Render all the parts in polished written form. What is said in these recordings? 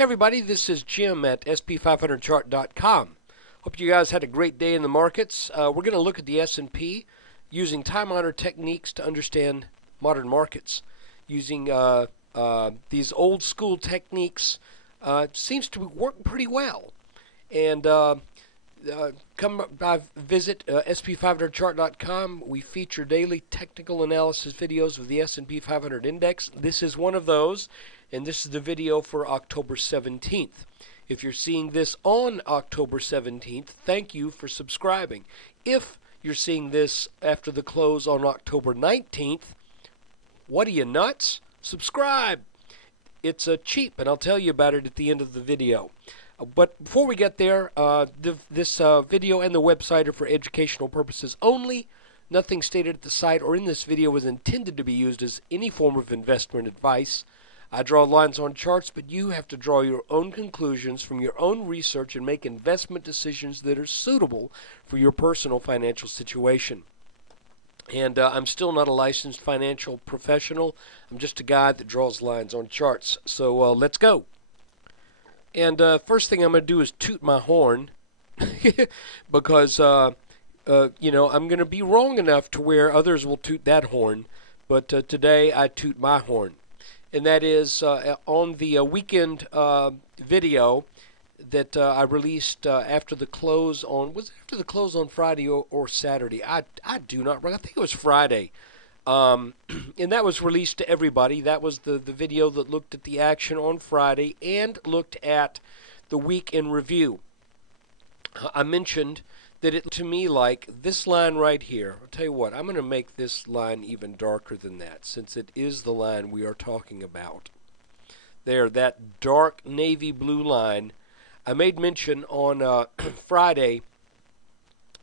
Hey everybody, this is Jim at SP500chart.com. Hope you guys had a great day in the markets. We're going to look at the S&P using time-honored techniques to understand modern markets. Using these old-school techniques seems to work pretty well. And come by, visit SP500chart.com. We feature daily technical analysis videos of the S&P 500 index. This is one of those, and this is the video for October 17th. If you're seeing this on October 17th, thank you for subscribing. If you're seeing this after the close on October 19th, what are you, nuts? Subscribe! It's cheap, and I'll tell you about it at the end of the video. But before we get there, this video and the website are for educational purposes only. Nothing stated at the site or in this video is intended to be used as any form of investment advice. I draw lines on charts, but you have to draw your own conclusions from your own research and make investment decisions that are suitable for your personal financial situation. And I'm still not a licensed financial professional. I'm just a guy that draws lines on charts. So let's go. And first thing I'm going to do is toot my horn because, I'm going to be wrong enough to where others will toot that horn. But today I toot my horn. And that is on the weekend video that I released after the close on, was it after the close on Friday or Saturday? I do not remember. I think it was Friday. And that was released to everybody. That was the video that looked at the action on Friday and looked at the week in review. I mentioned that it to me like this line right here. I'll tell you what, I'm going to make this line even darker than that since it is the line we are talking about. There, that dark navy blue line. I made mention on Friday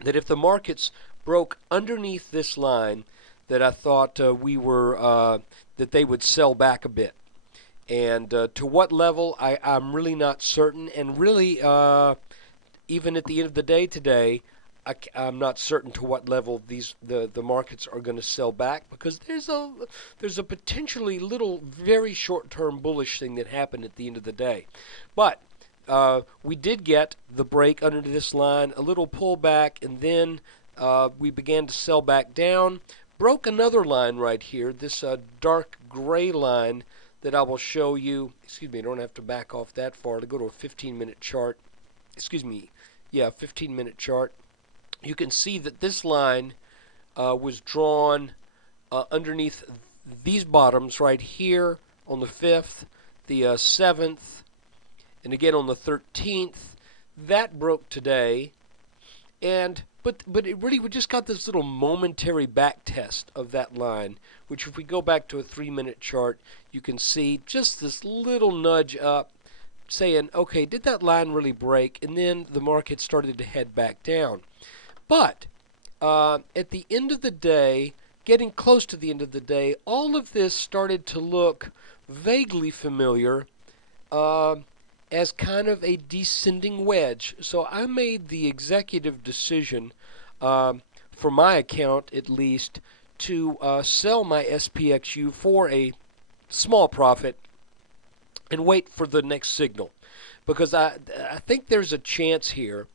that if the markets broke underneath this line, that I thought that they would sell back a bit. And to what level, I'm really not certain. And really, even at the end of the day today, I'm not certain to what level the markets are going to sell back, because there's a potentially little very short-term bullish thing that happened at the end of the day. But we did get the break under this line, a little pullback, and then we began to sell back down. Broke another line right here, this dark gray line that I will show you. Excuse me, I don't have to back off that far to go to a 15-minute chart. 15-minute chart. You can see that this line was drawn underneath these bottoms right here on the 5th, the 7th, and again on the 13th. That broke today, and but it really, we just got this little momentary back test of that line, which if we go back to a 3-minute chart, you can see just this little nudge up saying, okay, did that line really break? And then the market started to head back down. But at the end of the day, getting close to the end of the day, all of this started to look vaguely familiar as kind of a descending wedge. So I made the executive decision, for my account at least, to sell my SPXU for a small profit and wait for the next signal. Because I think there's a chance here,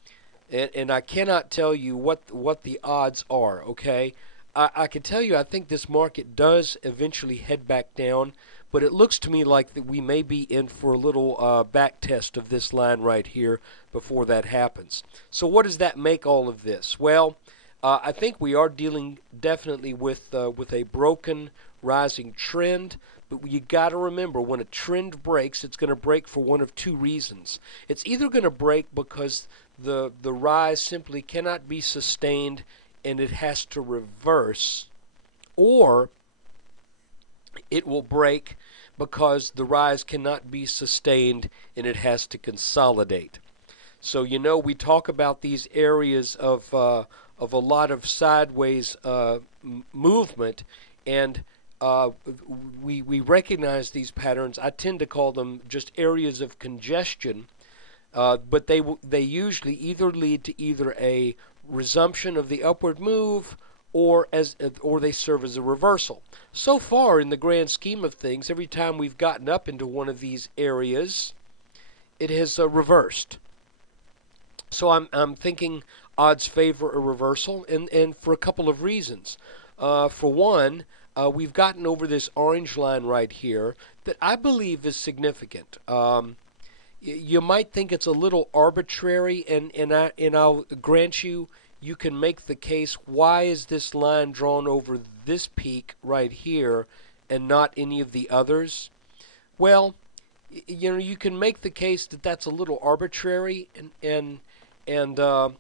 and I cannot tell you what the odds are, okay? I can tell you I think this market does eventually head back down, but it looks to me like that we may be in for a little back test of this line right here before that happens. So what does that make all of this? Well, I think we are dealing definitely with a broken rising trend, but you got to remember, when a trend breaks, it's going to break for one of two reasons. It's either going to break because the rise simply cannot be sustained and it has to reverse, or it will break because the rise cannot be sustained and it has to consolidate. So, we talk about these areas of a lot of sideways movement, and we recognize these patterns. I tend to call them just areas of congestion, but they usually either lead to either a resumption of the upward move or they serve as a reversal. So far, in the grand scheme of things, every time we've gotten up into one of these areas, it has reversed. So I'm thinking odds favor a reversal, and for a couple of reasons. For one, we've gotten over this orange line right here that I believe is significant. You might think it's a little arbitrary, and I'll grant you can make the case, why is this line drawn over this peak right here and not any of the others? Well, you can make the case that that's a little arbitrary, and I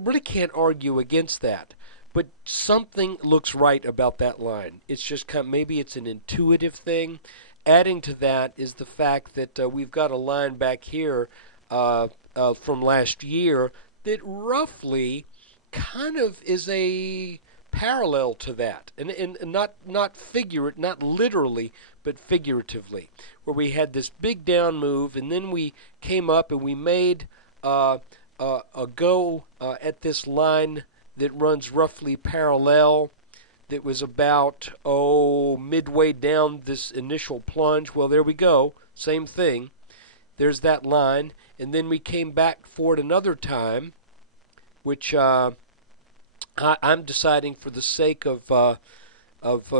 really can't argue against that. But something looks right about that line. It's just maybe it's an intuitive thing. Adding to that is the fact that we've got a line back here from last year that roughly kind of is a parallel to that, and not literally, but figuratively, where we had this big down move, and then we came up and we made a go at this line that runs roughly parallel, that was about midway down this initial plunge. Well, there we go, same thing. There's that line, and then we came back for it another time, which I'm deciding, for the sake of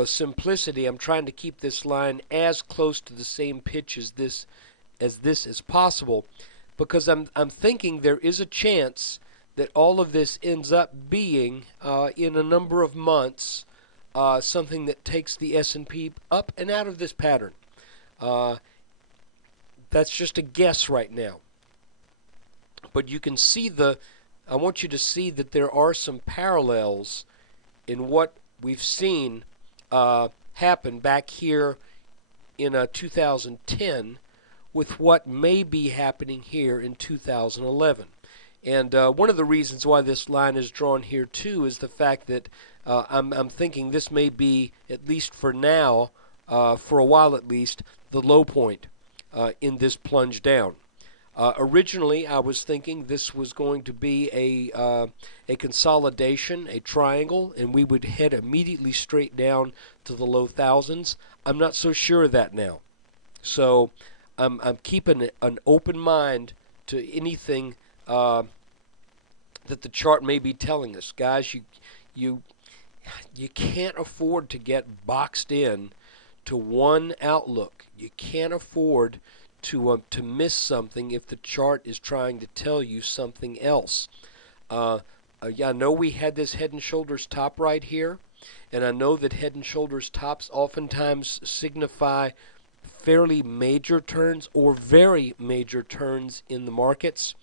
simplicity, I'm trying to keep this line as close to the same pitch as this as possible, because I'm thinking there is a chance that all of this ends up being in a number of months something that takes the S&P up and out of this pattern. That's just a guess right now. But you can see I want you to see that there are some parallels in what we've seen happen back here in 2010 with what may be happening here in 2011. And one of the reasons why this line is drawn here too is the fact that I'm thinking this may be, at least for now, for a while at least, the low point in this plunge down. Originally, I was thinking this was going to be a consolidation, a triangle, and we would head immediately straight down to the low thousands. I'm not so sure of that now. So I'm keeping an open mind to anything that the chart may be telling us. Guys, you can't afford to get boxed in to one outlook. You can't afford to miss something if the chart is trying to tell you something else. I know we had this head and shoulders top right here, and I know that head and shoulders tops oftentimes signify fairly major turns or very major turns in the markets,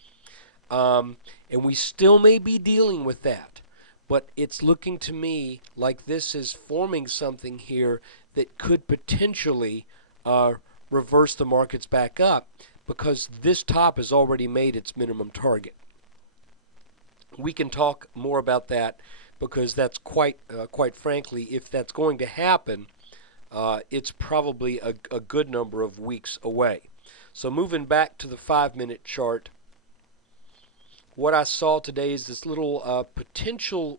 and we still may be dealing with that. But it's looking to me like this is forming something here that could potentially reverse the markets back up, because this top has already made its minimum target. We can talk more about that, because that's quite frankly, if that's going to happen, it's probably a good number of weeks away. So moving back to the 5-minute chart, what I saw today is this little potential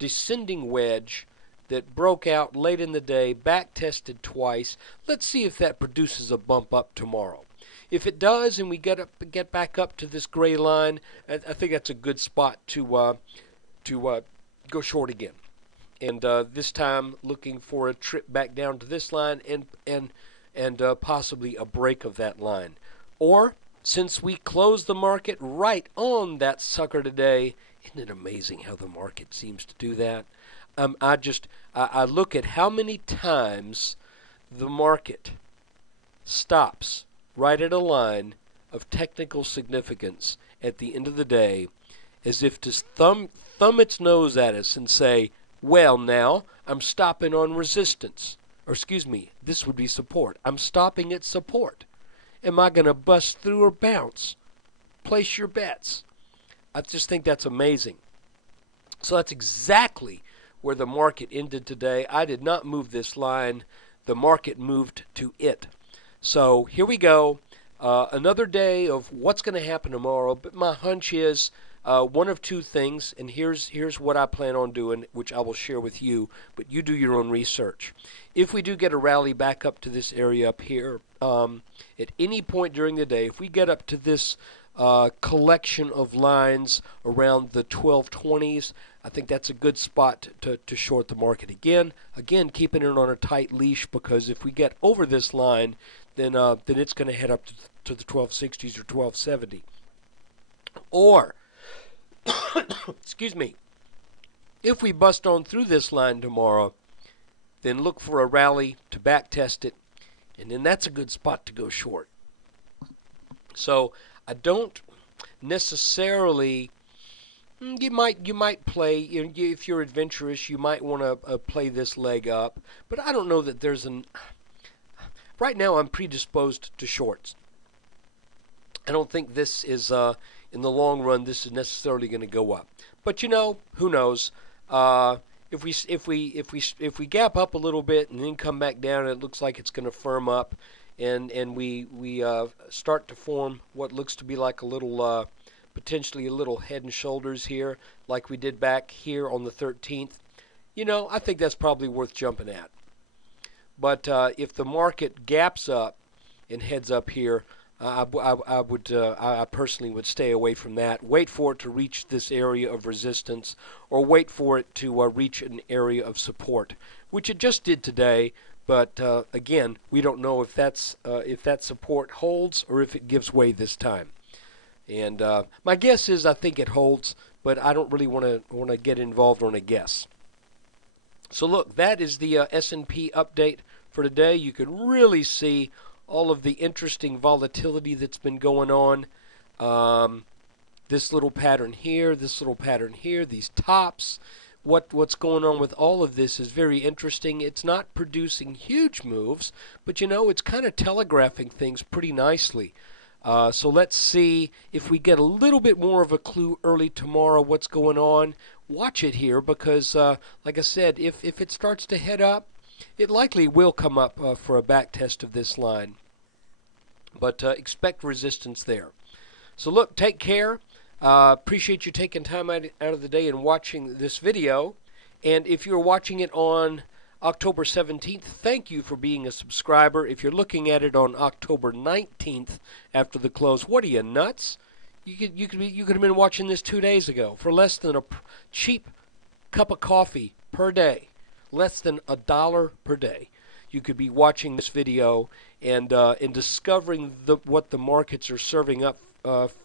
descending wedge that broke out late in the day, back tested twice. Let's see if that produces a bump up tomorrow. If it does, and we get back up to this gray line, I think that's a good spot to go short again. And this time, looking for a trip back down to this line and possibly a break of that line. Or, since we closed the market right on that sucker today, isn't it amazing how the market seems to do that? I look at how many times the market stops right at a line of technical significance at the end of the day, as if to thumb its nose at us and say, well, now I'm stopping on resistance. Or excuse me, this would be support. I'm stopping at support. Am I going to bust through or bounce? Place your bets. I just think that's amazing. So that's exactly where the market ended today. I did not move this line. The market moved to it. So here we go. Another day of what's going to happen tomorrow. But my hunch is one of two things, and here's what I plan on doing, which I will share with you, but you do your own research. If we do get a rally back up to this area up here, at any point during the day, if we get up to this collection of lines around the 1220s, I think that's a good spot to short the market again. Again, keeping it on a tight leash, because if we get over this line, then it's going to head up to the 1260s or 1270. Or, excuse me, if we bust on through this line tomorrow, then look for a rally to back test it, and then that's a good spot to go short. So I don't necessarily. You might play, if you're adventurous, you might want to play this leg up, but I don't know that there's an. Right now, I'm predisposed to shorts. I don't think this is in the long run. This is necessarily going to go up, but who knows? If we gap up a little bit and then come back down, it looks like it's going to firm up, and we start to form what looks to be like a little. Potentially a little head and shoulders here, like we did back here on the 13th. I think that's probably worth jumping at. But if the market gaps up and heads up here, I personally would stay away from that. Wait for it to reach this area of resistance, or wait for it to reach an area of support, which it just did today. But again, we don't know if that support holds or if it gives way this time. And my guess is I think it holds, but I don't really want to get involved on a guess. So look, that is the S&P update for today. You can really see all of the interesting volatility that's been going on. This little pattern here, this little pattern here, these tops. What's going on with all of this is very interesting. It's not producing huge moves, but it's kind of telegraphing things pretty nicely. So let's see if we get a little bit more of a clue early tomorrow what's going on. Watch it here because, like I said, if it starts to head up, it likely will come up for a back test of this line. But expect resistance there. So look, take care. Appreciate you taking time out of the day and watching this video. And if you're watching it on October 17th, thank you for being a subscriber. If you're looking at it on October 19th after the close, what are you, nuts? You could have been watching this 2 days ago for less than a cheap cup of coffee per day, less than $1 per day. You could be watching this video and discovering what the markets are serving up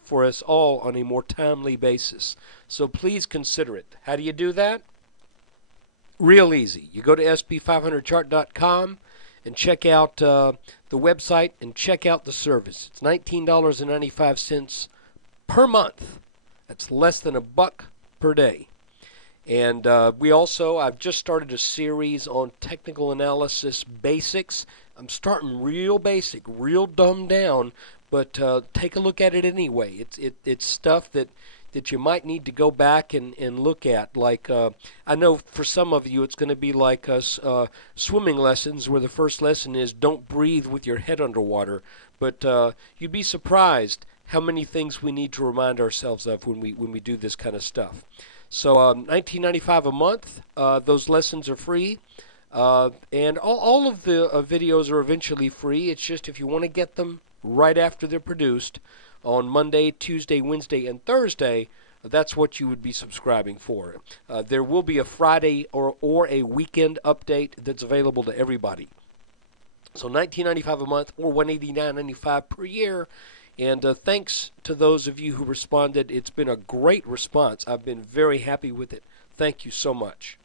for us all on a more timely basis. So please consider it. How do you do that? Real easy. You go to sp500chart.com and check out the website and check out the service. It's $19.95 per month. That's less than $1 per day. And I've just started a series on technical analysis basics. I'm starting real basic, real dumbed down, but take a look at it anyway. It's stuff that you might need to go back and look at. Like, I know for some of you it's going to be like swimming lessons, where the first lesson is don't breathe with your head underwater. But you'd be surprised how many things we need to remind ourselves of when we do this kind of stuff. So $19.95 a month. Those lessons are free. And all of the videos are eventually free. It's just if you want to get them right after they're produced, on Monday, Tuesday, Wednesday, and Thursday, that's what you would be subscribing for. There will be a Friday or a weekend update that's available to everybody. So $19.95 a month or $189.95 per year. And thanks to those of you who responded. It's been a great response. I've been very happy with it. Thank you so much.